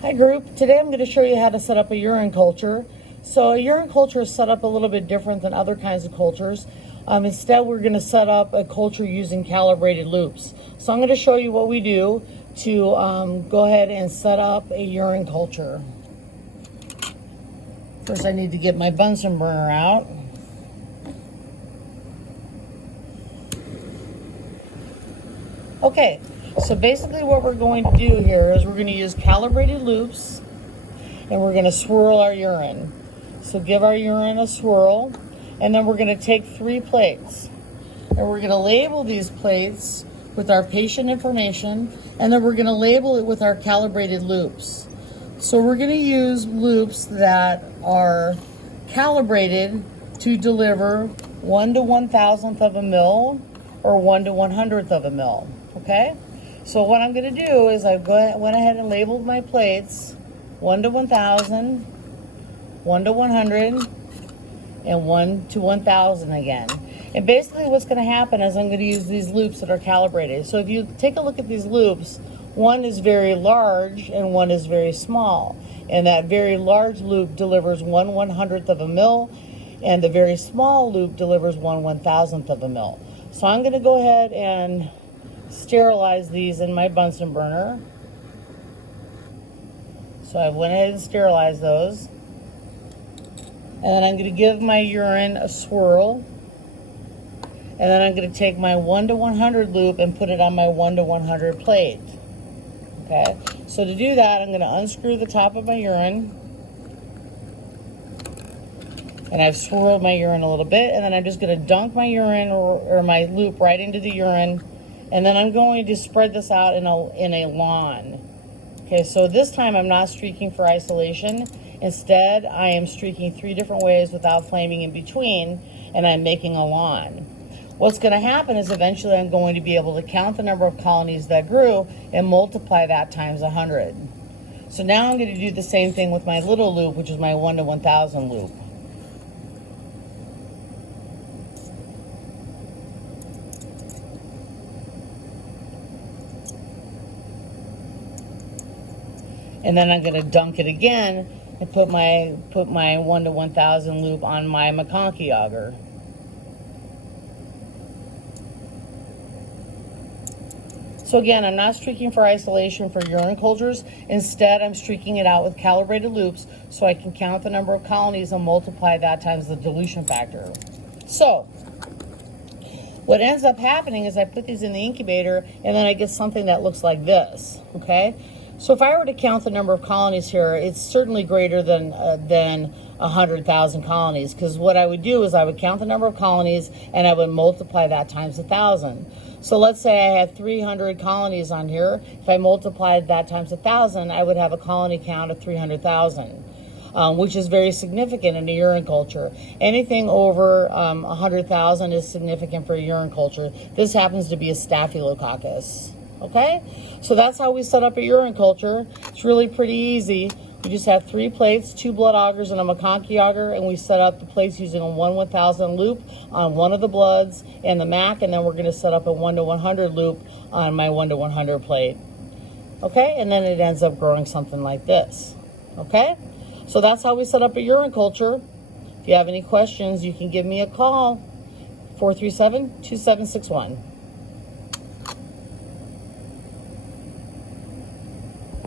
Hi group, today I'm going to show you how to set up a urine culture. So a urine culture is set up a little bit different than other kinds of cultures. Instead, we're going to set up a culture using calibrated loops. So I'm going to show you what we do to go ahead and set up a urine culture. First I need to get my Bunsen burner out. Okay, so basically what we're going to do here is we're going to use calibrated loops and we're going to swirl our urine. So give our urine a swirl, and then we're going to take 3 plates. And we're going to label these plates with our patient information, and then we're going to label it with our calibrated loops. So we're going to use loops that are calibrated to deliver 1 to 1,000th of a mil or 1 to 100th of a mil. Okay? So what I'm going to do is I went ahead and labeled my plates 1 to 1,000, 1 to 100, and 1 to 1,000 again. And basically what's going to happen is I'm going to use these loops that are calibrated. So if you take a look at these loops, one is very large and one is very small. And that very large loop delivers 1 100th of a mil, and the very small loop delivers 1 1,000th of a mil. So I'm going to go ahead and sterilize these in my Bunsen burner. So I went ahead and sterilized those. And then I'm going to give my urine a swirl. And then I'm going to take my 1 to 100 loop and put it on my 1 to 100 plate. Okay, so to do that, I'm going to unscrew the top of my urine. And I've swirled my urine a little bit, and then I'm just going to dunk my urine or my loop right into the urine. And then I'm going to spread this out in a lawn. Okay, so this time I'm not streaking for isolation. Instead, I am streaking 3 different ways without flaming in between, and I'm making a lawn. What's going to happen is eventually I'm going to be able to count the number of colonies that grew and multiply that times 100. So now I'm going to do the same thing with my little loop, which is my 1 to 1,000 loop. And then I'm going to dunk it again and put my 1 to 1,000 loop on my McConkey auger. So again, I'm not streaking for isolation for urine cultures. Instead, I'm streaking it out with calibrated loops so I can count the number of colonies and multiply that times the dilution factor. So what ends up happening is I put these in the incubator, and then I get something that looks like this, okay? So if I were to count the number of colonies here, it's certainly greater than 100,000 colonies, because what I would do is I would count the number of colonies and I would multiply that times 1,000. So let's say I had 300 colonies on here. If I multiplied that times 1,000, I would have a colony count of 300,000, which is very significant in a urine culture. Anything over 100,000 is significant for a urine culture. This happens to be a Staphylococcus. Okay, so that's how we set up a urine culture. It's really pretty easy. We just have 3 plates, 2 blood augers, and a McConkey auger, and we set up the plates using a 1 1,000 loop on one of the bloods and the MAC, and then we're going to set up a 1 to 100 loop on my 1 to 100 plate. Okay, and then it ends up growing something like this. Okay, so that's how we set up a urine culture. If you have any questions, you can give me a call, 437-2761.